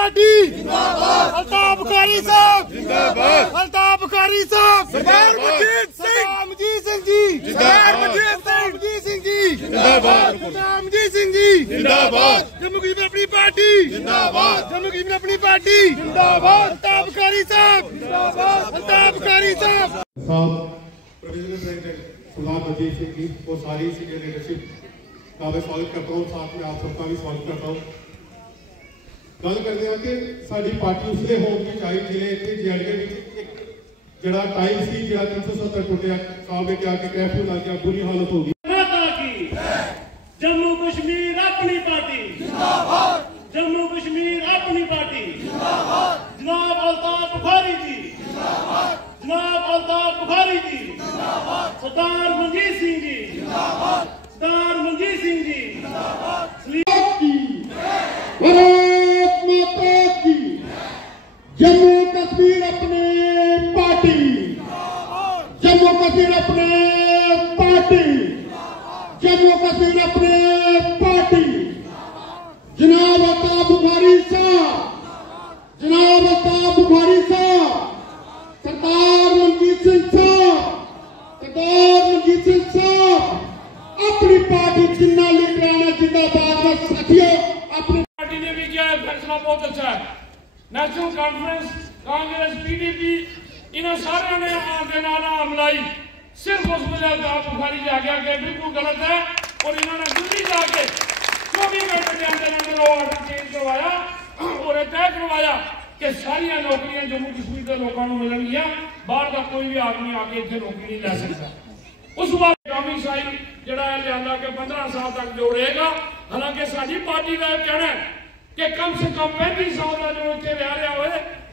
Party जिंदाबाद। अल्ताफ बुखारी साहब जिंदाबाद। अल्ताफ बुखारी साहब। सरदार मजीद सिंह जी सरदार मजीद सिंह जी जिंदाबाद। सरदार मजीद सिंह जी जिंदाबाद। जम्मू कश्मीर अपनी पार्टी जिंदाबाद। जम्मू कश्मीर अपनी पार्टी जिंदाबाद। अल्ताफ बुखारी साहब जिंदाबाद। अल्ताफ बुखारी साहब। प्रोविजनल प्रेसिडेंट सरदार मजीद सिंह जी और सारी सीनियर लीडरशिप का मैं स्वागत करता हूँ, साथ में आप सबका भी स्वागत करता हूँ। गल करते हैं कि साडी पार्टी उसले होनी चाहिए जिले इतने जेएंडके एक जड़ा टाइम सी जड़ा 370 टुटिया साहब ने क्या कि कैफू लग गया, बुरी हालत होगी। जम्मू कश्मीर अपनी पार्टी जिंदाबाद। जम्मू कश्मीर अपनी पार्टी जिंदाबाद। जनाब अल्ताफ बुखारी जी जिंदाबाद। जनाब अल्ताफ बुखारी जी जिंदाबाद। सरदार मजीद सिंह जी जिंदाबाद। सरदार मजीद सिंह जी जिंदाबाद। जम्मू कश्मीर अपने पार्टी जम्मू कश्मीर अपने पार्टी जम्मू कश्मीर अपने पार्टी जनाब अल्ताफ बुखारी साहब जनाब अल्ताफ बुखारी साहब सरदार रणजीत सिंह साहब सरदार रणजीत सिंह साहब अपनी पार्टी जिन्ना लीडराना जिंदाबाद का साथियों अपनी पार्टी ने भी किया है फैसला बहुत अच्छा है। नेशनल कॉन्फ्रेंस कांग्रेस पीडीपी इन सारे ने हमलाई सिर्फ उस वजह अल्ताफ बुखारी जी आगे आगे बिल्कुल गलत है और इन्होंने दिल्ली जाके 24 घंटे के अंदर अंदर ऑर्डर चेंज करवाया और तय करवाया कि सारिया नौकरियां जम्मू कश्मीर के लोगों को मिलनिया, बाहर का कोई भी आदमी आके इतने नौकरी नहीं लै सकता। उस बार कामी साई जड़ा लिया के 15 साल तक जो रहेगा। हालांकि साडी पार्टी का कहना है कि कम से कम 35 साल का जो इतने रह रहा हो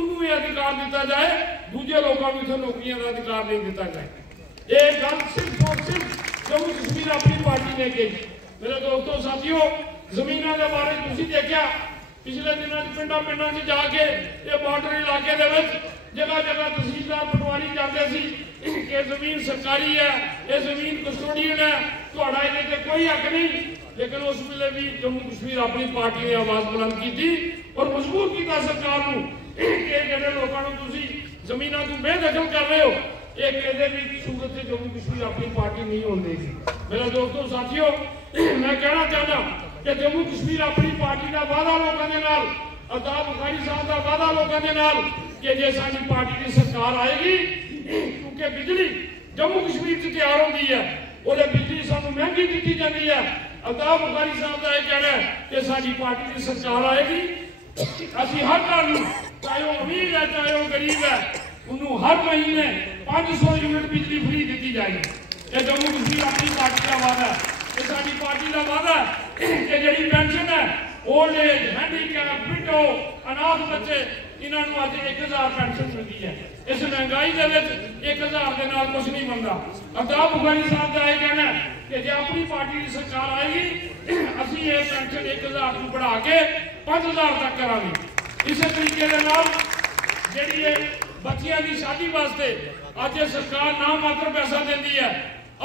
उन्होंने यह अधिकार दिता जाए, दूजे लोगों को इतने नौकरियों का अधिकार नहीं दिता जाए। एक गल सिर्फ और सिर्फ जम्मू कश्मीर अपनी पार्टी ने कही। मेरे दोस्तों साथियों, जमीनों के बारे तुसीं देखा पिछले दिनों पिंडा से जाके ये बॉर्डर इलाके जगह जगह तहसीलदार पटवारी जाते सी कि जमीन सरकारी है, ये जमीन कस्टोडियन है, थोड़ा इहदे ते कोई हक नहीं। लेकिन उस वेले भी जम्मू कश्मीर अपनी पार्टी ने आवाज बुलंद की थी और मजबूर किया सरकार को कि जिहड़े लोगों को तुसीं जमीनों को बेदखल कर रहे हो, एक कहते भी सूरत से जम्मू कश्मीर अपनी पार्टी नहीं होने देगी। मेरे दोस्तों साथियों, मैं कहना चाहता कि जम्मू कश्मीर अपनी पार्टी का वादा लोगों के नाल, अल्ताफ बुखारी साहब का वादा लोगों के नाल कि जे साडी पार्टी की सरकार आएगी, क्योंकि बिजली जम्मू कश्मीर से तैयार होती है और बिजली सानू महंगी दी जाती है। अल्ताफ बुखारी साहब का यह कहना है कि साडी पार्टी की सरकार आएगी, असीं हर घर चाहे वो अमीर है चाहे वो गरीब है, उन्होंने हर महीने 500 यूनिट बिजली फ्री दी जाएगी। ये जम्मू कश्मीर अपनी पार्टी का वादा है, ये साडी पार्टी का वादा है कि जी पेंशन है ओल्ड एज हैंडीकैप विडो अनाथ बच्चे इन्होंने अज 1000 पेंशन मिलती है। इस महंगाई के 1000 के नाल कुछ नहीं बनता। अल्ताफ बुखारी साहब का यह कहना है कि जो अपनी पार्टी की सरकार आएगी, असीं ये पेंशन 1000 को बढ़ा के 5000 तक करांगे। इस तरीके के नाल जिहड़ी बच्चियां की शादी वास्ते अज सरकार ना मात्र पैसा देती है।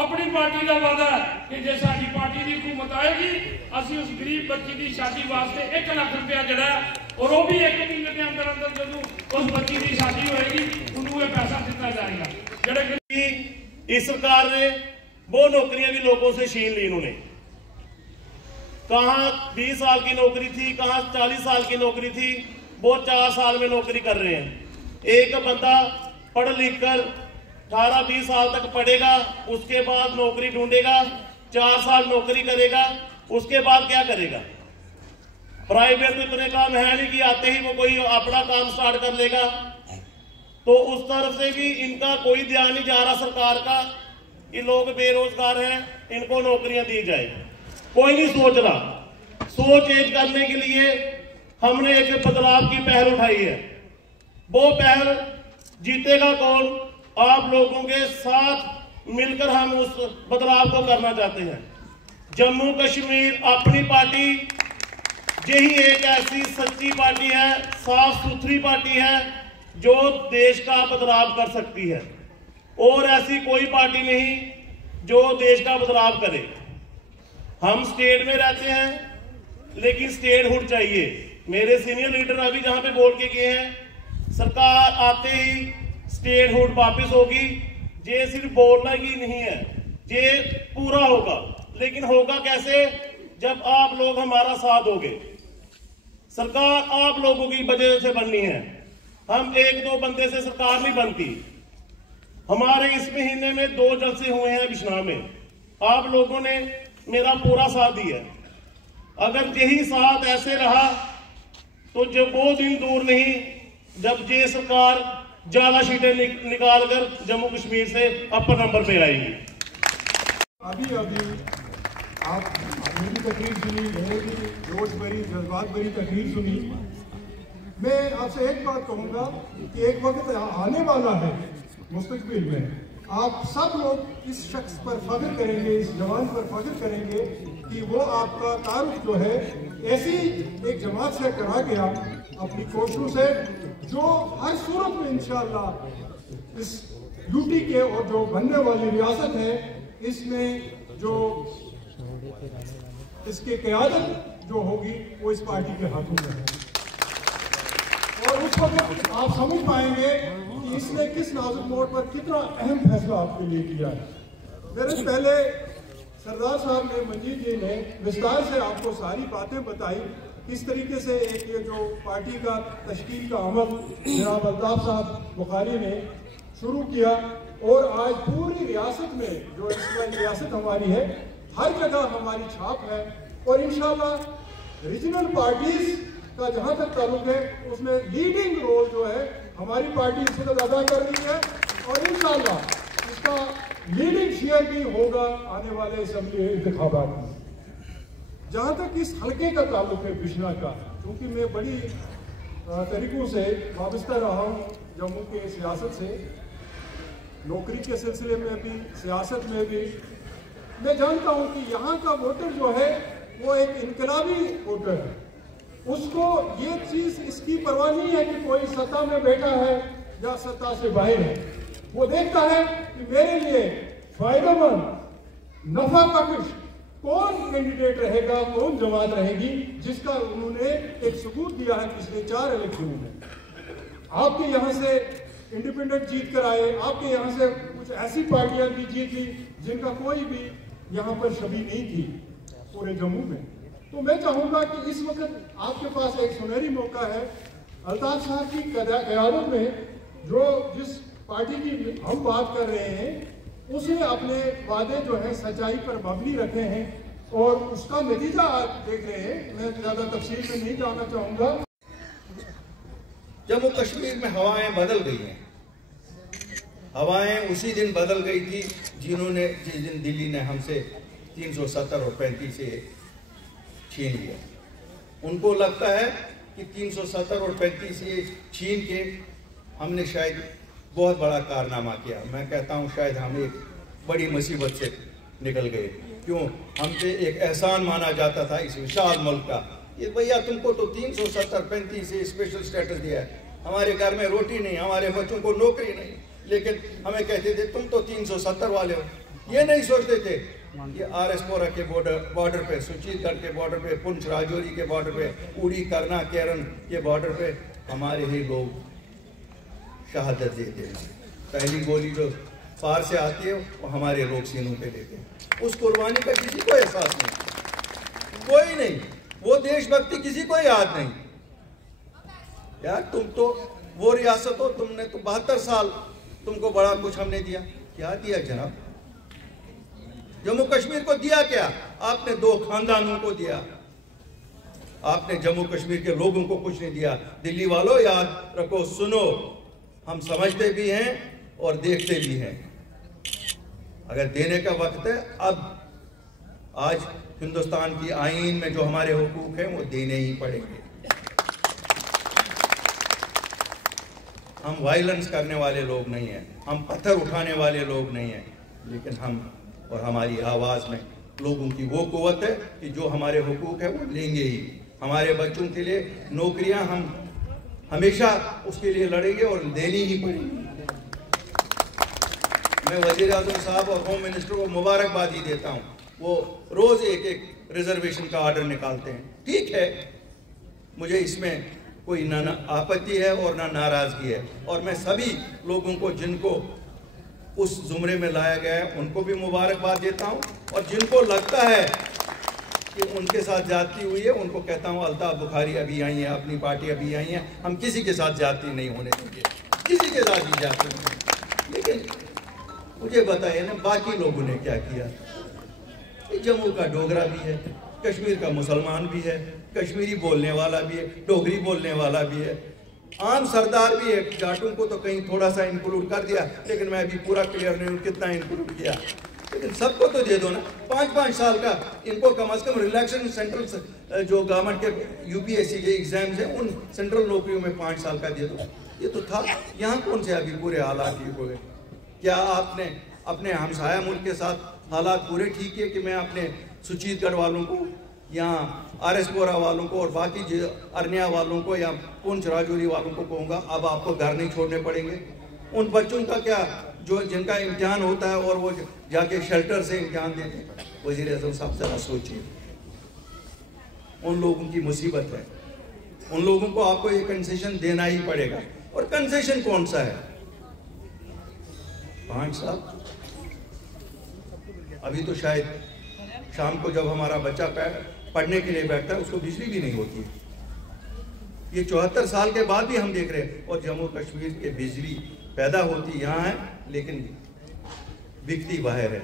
अपनी पार्टी का वादा है कि जो साडी पार्टी की हुकूमत आएगी, असीं उस गरीब बच्ची की शादी वास्ते 1 लाख रुपया जड़ा और वो भी 1 महीने के अंदर अंदर जो उस बच्ची की शादी होएगी उन्होंने पैसा दिता जाएगा। जड़े इस सरकार ने वो नौकरियां भी लोगों से छीन ली। इन्होंने कहाँ 20 साल की नौकरी थी, कहाँ 40 साल की नौकरी थी, वो 4 साल में नौकरी कर रहे हैं। एक बंदा पढ़ लिख कर 18-20 साल तक पढ़ेगा, उसके बाद नौकरी ढूंढेगा, 4 साल नौकरी करेगा, उसके बाद क्या करेगा? प्राइवेट तो इतने काम है नहीं कि आते ही वो कोई अपना काम स्टार्ट कर लेगा। तो उस तरफ से भी इनका कोई ध्यान नहीं जा रहा सरकार का। ये लोग बेरोजगार हैं, इनको नौकरियां दी जाए, कोई नहीं सोच रहा। सोच चेंज करने के लिए हमने एक बदलाव की पहल उठाई है। वो पहल जीतेगा कौन? आप लोगों के साथ मिलकर हम उस बदलाव को करना चाहते हैं। जम्मू कश्मीर अपनी पार्टी यही एक ऐसी सच्ची पार्टी है, साफ सुथरी पार्टी है जो देश का बदलाव कर सकती है, और ऐसी कोई पार्टी नहीं जो देश का बदलाव करे। हम स्टेट में रहते हैं लेकिन स्टेटहुड चाहिए। मेरे सीनियर लीडर अभी जहां पे बोल के गए हैं, सरकार आते ही स्टेट हुड वापिस होगी। ये सिर्फ बोलना ही नहीं है, ये पूरा होगा। लेकिन होगा कैसे? जब आप लोग हमारा साथ दोगे। सरकार आप लोगों की वजह से बननी है, हम एक दो बंदे से सरकार नहीं बनती। हमारे इस महीने में 2 जलसे हुए हैं बिश्नाह में, आप लोगों ने मेरा पूरा साथ दिया। अगर यही साथ ऐसे रहा तो जब वो दिन दूर नहीं जब ये सरकार ज्यादा सीटें निकाल कर जम्मू कश्मीर से अपर नंबर पे आएगी। अभी आप मेरी तकरीर सुनी, मेरी जोश भरी जज्बात भरी तकरीर सुनी। मैं आपसे एक बात कहूँगा कि एक वक्त आने वाला है मुस्तकबिल में, आप सब लोग इस शख्स पर फख्र करेंगे, इस जवान पर फख्र करेंगे कि वो आपका तारुफ जो है ऐसी एक जमात से करा गया अपनी कोशिशों से, जो हर सूरत में इंशाअल्लाह इस यूटी के और जो बनने वाली रियासत है इसमें जो इसकी क़यादत जो होगी वो इस पार्टी के हाथों में है। और उस वक्त आप समझ पाएंगे कि इसने किस नाजुक मोड़ पर कितना अहम फैसला आपके लिए किया है। मेरे पहले सरदार साहब ने, मंजीत जी ने विस्तार से आपको सारी बातें बताई, किस तरीके से एक ये जो पार्टी का तश्कील का अमल जनाब अल्ताफ साहब बुखारी ने शुरू किया, और आज पूरी रियासत में जो इस रियासत हमारी है हर जगह हमारी छाप है। और इंशाल्लाह रीजनल पार्टीज का जहां तक ताल्लुक है उसमें लीडिंग रोल जो है हमारी पार्टी इस वक्त अदा कर रही है, और इंशाल्लाह इसका लीडिंग शेयर भी होगा आने वाले असेंबली इंतखाबात में। जहाँ तक इस हल्के का ताल्लुक है बिश्नाह का, क्योंकि मैं बड़ी तरीकों से वाबस्ता रहा हूँ जम्मू के सियासत से, नौकरी के सिलसिले में भी, सियासत में भी, मैं जानता हूँ कि यहाँ का वोटर जो है वो एक इनकलाबी वोटर है। उसको ये चीज़ इसकी परवाह नहीं है कि कोई सत्ता में बैठा है या सत्ता से बाहर है। वो देखता है कि मेरे लिए फायदेमंद नफा बख्श कौन कैंडिडेट रहेगा, कौन जमात रहेगी जिसका उन्होंने एक सबूत दिया है पिछले 4 इलेक्शनों में। आपके यहाँ से इंडिपेंडेंट जीत कर आए, आपके यहाँ से कुछ ऐसी पार्टियां भी जीत ली जिनका कोई भी यहाँ पर शबी नहीं थी पूरे जम्मू में। तो मैं चाहूँगा कि इस वक्त आपके पास एक सुनहरी मौका है, अल्ताफ साहब की क़यादत में जो जिस पार्टी की हम बात कर रहे हैं उसने अपने वादे जो है सच्चाई पर मबनी रखे हैं, और उसका नतीजा आप देख रहे हैं। मैं ज़्यादा तफसील में नहीं जाना चाहूँगा। जम्मू कश्मीर में हवाएं बदल गई हैं। हवाएं उसी दिन बदल गई थी जिस दिन दिल्ली ने हमसे 370 और 35 से छीन लिया। उनको लगता है कि 370 और 35 से छीन के हमने शायद बहुत बड़ा कारनामा किया। मैं कहता हूँ शायद हम एक बड़ी मुसीबत से निकल गए। क्यों? हम पे एक एहसान माना जाता था इस विशाल मुल्क का, ये भैया तुमको तो 370-35 से स्पेशल स्टेटस दिया है, हमारे घर में रोटी नहीं, हमारे बच्चों को नौकरी नहीं, लेकिन हमें कहते थे तुम तो 370 वाले हो। ये नहीं सोचते थे कि आरएसपुरा के बॉर्डर पे, सुचीतगढ़ के बॉर्डर पे, पुंछ राजौरी के बॉर्डर पे, उड़ी करना केरन के बॉर्डर पे हमारे ही लोग शहादत देते हैं। पहली गोली जो पार से आती है वो हमारे लोग सीनों पे लेते हैं। उस कुर्बानी का किसी को एहसास नहीं, कोई नहीं, वो देशभक्ति किसी को याद नहीं। यार तुम तो वो रियासत हो, तुमने तो 72 साल तुमको बड़ा कुछ हमने दिया। क्या दिया जनाब? जम्मू कश्मीर को दिया क्या? आपने 2 खानदानों को दिया, आपने जम्मू कश्मीर के लोगों को कुछ नहीं दिया। दिल्ली वालों याद रखो, सुनो, हम समझते भी हैं और देखते भी हैं। अगर देने का वक्त है, अब आज हिंदुस्तान की आईन में जो हमारे हुकूक हैं वो देने ही पड़ेंगे। हम वायलेंस करने वाले लोग नहीं हैं, हम पत्थर उठाने वाले लोग नहीं हैं, लेकिन हम और हमारी आवाज़ में लोगों की वो कुव्वत है कि जो हमारे हुकूक है वो लेंगे ही। हमारे बच्चों के लिए नौकरियां हम हमेशा उसके लिए लड़ेंगे और देनी ही पड़ेगी। मैं वज़ीर आज़म साहब और होम मिनिस्टर को मुबारकबाद ही देता हूँ। वो रोज़ एक रिजर्वेशन का ऑर्डर निकालते हैं। ठीक है, मुझे इसमें कोई ना आपत्ति है और ना नाराज़गी है। और मैं सभी लोगों को जिनको उस जुमरे में लाया गया है उनको भी मुबारकबाद देता हूं, और जिनको लगता है कि उनके साथ ज्यादती हुई है उनको कहता हूं अल्ताफ बुखारी अभी आई है, अपनी पार्टी अभी आई है, हम किसी के साथ ज्यादती नहीं होने देंगे, किसी के साथ भी ज्यादती नहीं। लेकिन मुझे बताइए ना बाकी लोगों ने क्या किया। जम्मू का डोगरा भी है, कश्मीर का मुसलमान भी है, कश्मीरी बोलने वाला भी है, डोगरी बोलने वाला भी है, आम सरदार भी है। जाटों को तो कहीं थोड़ा सा इंक्लूड कर दिया, लेकिन मैं अभी पूरा क्लियर नहीं हूँ कितना इंक्लूड किया। लेकिन सबको तो दे दो ना, 5-5 साल का इनको कम से कम रिलैक्सेशन सेंट्रल जो गवर्नमेंट के यूपीएससी के एग्जाम्स हैं उन सेंट्रल नौकरियों में 5 साल का दे दो। ये तो था, यहाँ कौन से अभी पूरे हालात ठीक हो गए? क्या आपने अपने हमसाया मुल्क के साथ हालात पूरे ठीक किए कि मैं अपने सुचीतगढ़ वालों को, यहाँ आरएसपुरा वालों को और बाकी अरनिया वालों को या पुंछ राजौरी वालों को कहूँगा अब आपको घर नहीं छोड़ने पड़ेंगे? उन बच्चों का क्या जो जिनका इम्तिहान होता है और वो जाके शेल्टर से इम्तिहान देते हैं? वज़ीर आज़म साहब जरा सोचिए, उन लोगों की मुसीबत है, उन लोगों को आपको ये कंसेशन देना ही पड़ेगा। और कंसेशन कौन सा है? 5 साल। अभी तो शायद शाम को जब हमारा बच्चा पढ़ने के लिए बैठता है उसको बिजली भी नहीं होती है। ये 74 साल के बाद भी हम देख रहे हैं। और जम्मू कश्मीर के बिजली पैदा होती यहाँ है लेकिन बिकती बाहर है।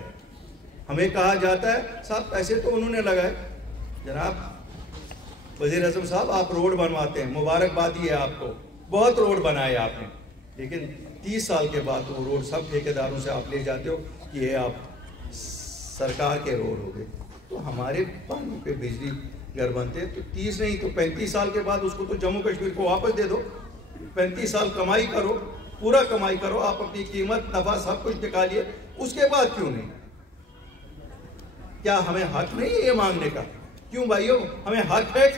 हमें कहा जाता है साहब पैसे तो उन्होंने लगाए। जनाब वज़ीर आज़म साहब आप रोड बनवाते हैं, मुबारकबादी है आपको, बहुत रोड बनाए आपने, लेकिन 30 साल के बाद वो रोड सब ठेकेदारों से आप ले जाते हो कि ये आप सरकार के रोड हो गए। तो हमारे पानी पे बिजली घर बनते तो 30 नहीं तो 35 साल के बाद उसको तो जम्मू कश्मीर को वापस दे दो। 35 साल कमाई करो, पूरा कमाई करो, आप अपनी कीमत नफा सब कुछ निकालिए, उसके बाद क्यों नहीं? क्या हमें हक नहीं है ये मांगने का? क्यों भाइयों, हमें हक है।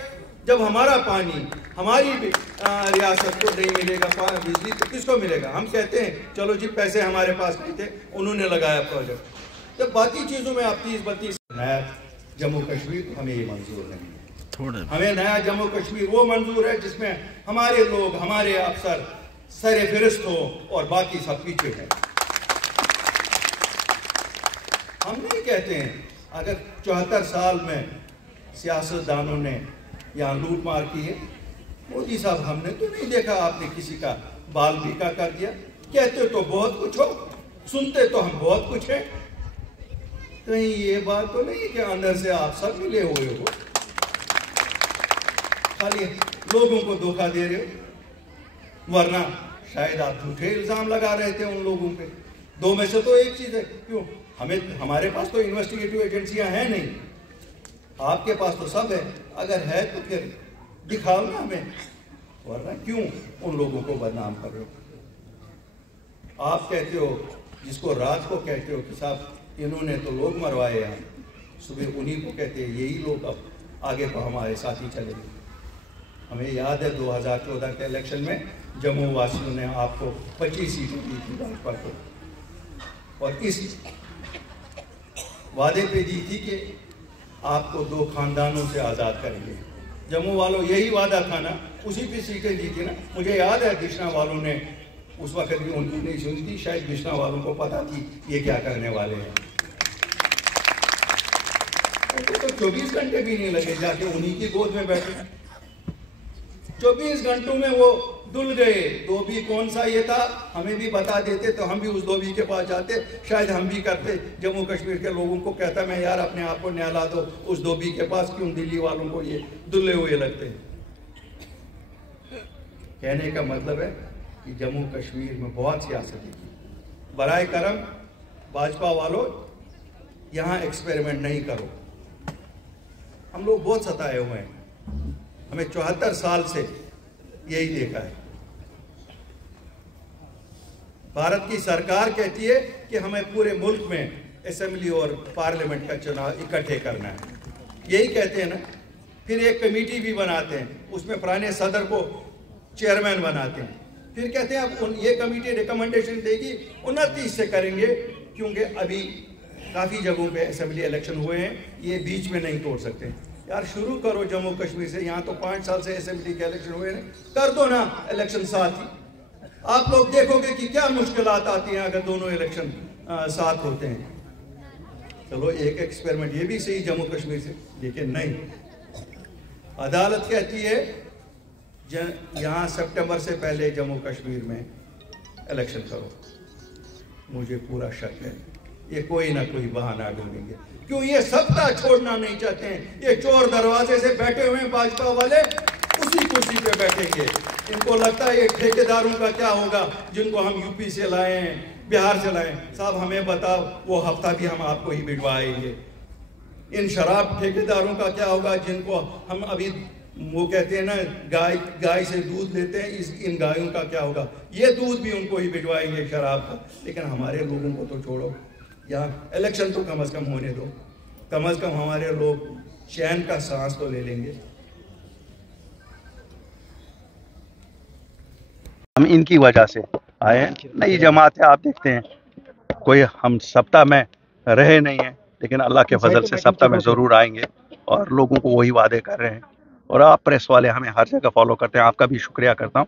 जब हमारा पानी हमारी रियासत को नहीं मिलेगा बिजली तो किसको मिलेगा? हम कहते हैं चलो जी पैसे हमारे पास नहीं थे, उन्होंने लगाया प्रोजेक्ट। जब बाकी चीजों में आप 30-32 नया जम्मू कश्मीर हमें ये मंजूर नहीं। हमें नया जम्मू कश्मीर वो मंजूर है जिसमें हमारे लोग, हमारे अफसर सरे फिरिस्त हो और बाकी सब पीछे हैं। हम नहीं कहते हैं अगर 74 साल में सियासतदानों ने यहाँ लूट मार की है। मोदी साहब हमने तो नहीं देखा आपने किसी का बाल बीका कर दिया। कहते तो बहुत कुछ हो, सुनते तो हम बहुत कुछ है। कहीं ये बात तो नहीं कि अंदर से आप सब मिले हुए हो, खाली लोगों को धोखा दे रहे हो। वरना शायद आप झूठे इल्जाम लगा रहे थे उन लोगों पे। दो में से तो एक चीज है। क्यों? हमारे पास तो इन्वेस्टिगेटिव एजेंसियां हैं नहीं, आपके पास तो सब है। अगर है तो फिर दिखाओ ना हमें, वरना क्यों उन लोगों को बदनाम कर रहे हो? आप कहते हो, जिसको रात को कहते हो कि साहब इन्होंने तो लोग मरवाए हैं, सुबह उन्हीं को कहते हैं यही लोग अब आगे को हमारे साथ ही चलेंगे। हमें याद है 2014 के इलेक्शन में जम्मू वासियों ने आपको 25 सीटें दी थी भाजपा को, और इस वादे पे दी थी कि आपको 2 खानदानों से आज़ाद करेंगे। जम्मू वालों यही वादा था ना, उसी पे सीटें दी थी ना। मुझे याद है कृष्णा वालों ने उस वक्त भी उनकी नहीं सुनी थी, शायद कृष्णा वालों को पता थी ये क्या करने वाले हैं। तो 24 घंटे भी नहीं लगे जाके उन्हीं की गोद में बैठे। 24 घंटों में वो डुल गए। धोबी कौन सा ये था हमें भी बता देते तो हम भी उस धोबी के पास जाते, शायद हम भी करते। जम्मू कश्मीर के लोगों को कहता मैं यार अपने आप को न्याला दो उस धोबी के पास, क्यों दिल्ली वालों को ये दुल्ले हुए लगते हैं। कहने का मतलब है कि जम्मू कश्मीर में बहुत सियासत की। बराए करम भाजपा वालों यहाँ एक्सपेरिमेंट नहीं करो। हम लोग बहुत सताए हुए हैं, हमें 74 साल से यही देखा है। भारत की सरकार कहती है कि हमें पूरे मुल्क में असेंबली और पार्लियामेंट का चुनाव इकट्ठे करना है, यही कहते हैं ना। फिर एक कमेटी भी बनाते हैं, उसमें पुराने सदर को चेयरमैन बनाते हैं। फिर कहते हैं अब ये कमेटी रिकमेंडेशन देगी 29 से करेंगे, क्योंकि अभी काफ़ी जगहों पे असेंबली इलेक्शन हुए हैं, ये बीच में नहीं तोड़ सकते। यार शुरू करो जम्मू कश्मीर से। यहाँ तो 5 साल से असेंबली के इलेक्शन हुए नहीं, कर दो ना इलेक्शन साथ ही। आप लोग देखोगे कि क्या मुश्किलात आती हैं अगर दोनों इलेक्शन साथ होते हैं। चलो एक एक्सपेरिमेंट ये भी सही जम्मू कश्मीर से, लेकिन नहीं, अदालत कहती है यहाँ सितंबर से पहले जम्मू कश्मीर में इलेक्शन करो। मुझे पूरा शक है ये कोई ना कोई बहाना ढूंढेंगे। क्यों ये सत्ता छोड़ना नहीं चाहते हैं? ये चोर दरवाजे से बैठे हुए हैं भाजपा वाले, उसी कुर्सी पे बैठेंगे। इनको लगता है ये ठेकेदारों का क्या होगा जिनको हम यूपी से लाए हैं, बिहार से लाए। साहब हमें बताओ, वो हफ्ता भी हम आपको ही भिजवाएंगे। इन शराब ठेकेदारों का क्या होगा जिनको हम अभी वो कहते हैं ना गाय से दूध लेते हैं, इन गायों का क्या होगा? ये दूध भी उनको ही भिजवाएंगे शराब का। लेकिन हमारे लोगों को तो छोड़ो, यहाँ इलेक्शन तो कम से कम होने दो, कम से कम हमारे लोग चैन का सांस तो ले लेंगे। हम इनकी वजह से आए हैं, नई जमात है। आप देखते हैं कोई हम सत्ता में रहे नहीं हैं, लेकिन अल्लाह के फजल से सत्ता में ज़रूर आएंगे और लोगों को वही वादे कर रहे हैं। और आप प्रेस वाले हमें हर जगह फॉलो करते हैं, आपका भी शुक्रिया करता हूं।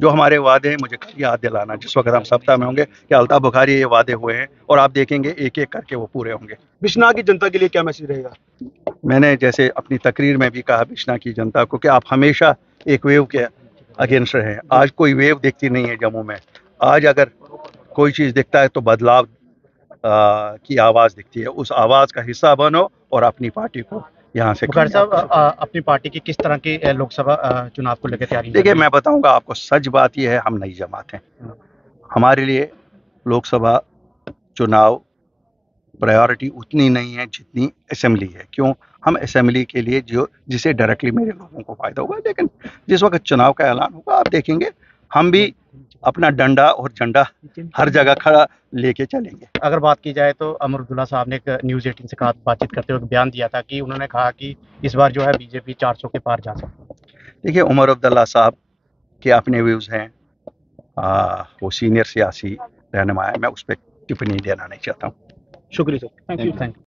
जो हमारे वादे हैं मुझे याद दिलाना जिस वक्त हम सत्ता में होंगे कि अल्ताफ बुखारी ये वादे हुए हैं और आप देखेंगे एक एक करके वो पूरे होंगे। बिश्नाह की जनता के लिए क्या मैसेज रहेगा? मैंने जैसे अपनी तकरीर में भी कहा बिश्नाह की जनता को कि आप हमेशा एक वेव के अगेंस्ट रहे हैं। आज कोई वेव दिखती नहीं है जम्मू में। आज अगर कोई चीज़ दिखता है तो बदलाव की आवाज़ दिखती है। उस आवाज़ का हिस्सा बनो और अपनी पार्टी को यहाँ से। बुखारी साहब, अपनी पार्टी की किस तरह की लोकसभा चुनाव को लेकर तैयारी? देखिए मैं बताऊंगा आपको, सच बात यह है हम नई जमात हैं। हमारे लिए लोकसभा चुनाव प्रायोरिटी उतनी नहीं है जितनी असेंबली है। क्यों? हम असेंबली के लिए जिसे डायरेक्टली मेरे लोगों को फायदा होगा, लेकिन जिस वक्त चुनाव का ऐलान होगा आप देखेंगे हम भी अपना डंडा और झंडा हर जगह खड़ा लेके चलेंगे। अगर बात की जाए तो अमर अब्दुल्ला साहब ने एक न्यूज़ 18 से बातचीत करते हुए बयान दिया था कि उन्होंने कहा कि इस बार जो है बीजेपी 400 के पार जा सकती है। देखिए उमर अब्दुल्ला साहब के अपने व्यूज़ हैं, वो सीनियर सियासी रहनुमा है, मैं उस पर टिप्पणी देना नहीं चाहता हूँ। शुक्रिया सर, थैंक यू।